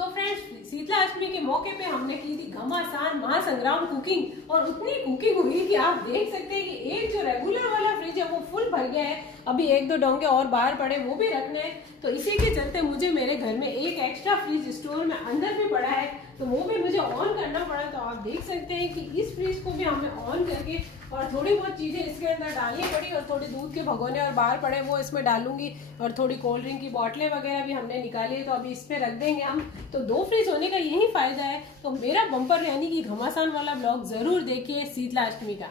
तो फ्रेंड्स, शीतला अष्टमी के मौके पे हमने की थी घमासान महासंग्राम कुकिंग, और उतनी कुकिंग हुई कि आप देख सकते हैं कि एक जो रेगुलर वाला फ्रिज है वो फुल भर गया है। अभी एक दो डोंगे और बाहर पड़े, वो भी रखने हैं। तो इसी के चलते मुझे मेरे घर में एक एक्स्ट्रा फ्रिज स्टोर में अंदर भी पड़ा है, तो वो भी मुझे ऑन करना पड़ा। तो आप देख सकते हैं कि इस फ्रिज को भी हमें ऑन करके और थोड़ी बहुत चीजें इसके अंदर डालनी पड़ी, और थोड़ी दूध के भगोने और बाहर पड़े वो इसमें डालूंगी, और थोड़ी कोल्ड ड्रिंक की बोतलें वगैरह भी हमने निकाली है, तो अभी इस पे रख देंगे हम। तो दो फ्रिज होने का यही फायदा है। तो मेरा बम्पर यानी कि घमासान वाला ब्लॉग जरूर देखिए शीतला अष्टमी का।